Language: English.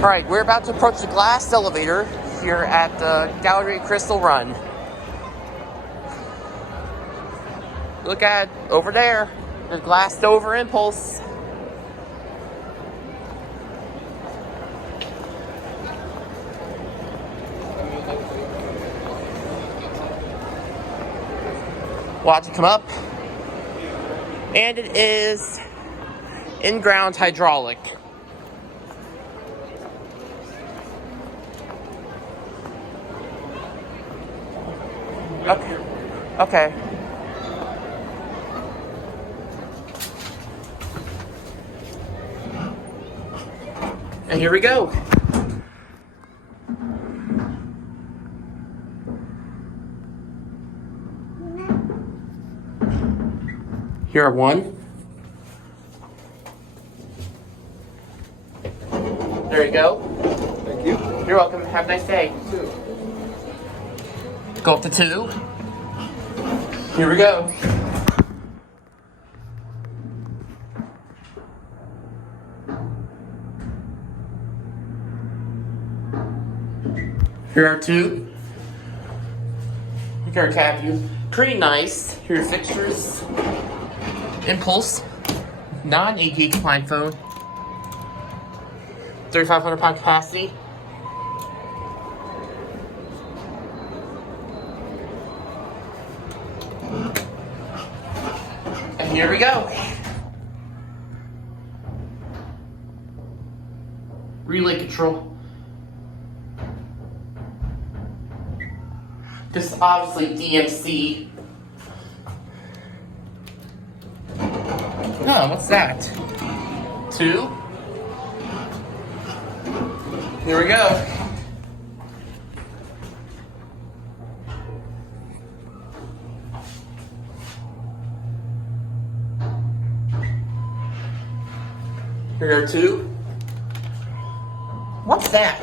Alright, we're about to approach the glass elevator here at the Galleria Crystal Run. Look at over there, the glassed over impulse. Watch it come up. And it is Inground hydraulic. Okay. And here we go. Here are one. There you go. Thank you. You're welcome. Have a nice day. Two. Go up to two. Here we go. Here are two. Here are cab view. Pretty nice. Here are fixtures. Impulse. Non-ADA compliant phone. 3,500 pound capacity. And here we go. Relay control. This is obviously DMC. Oh, what's that? Two. Here we go. Here are two. What's that?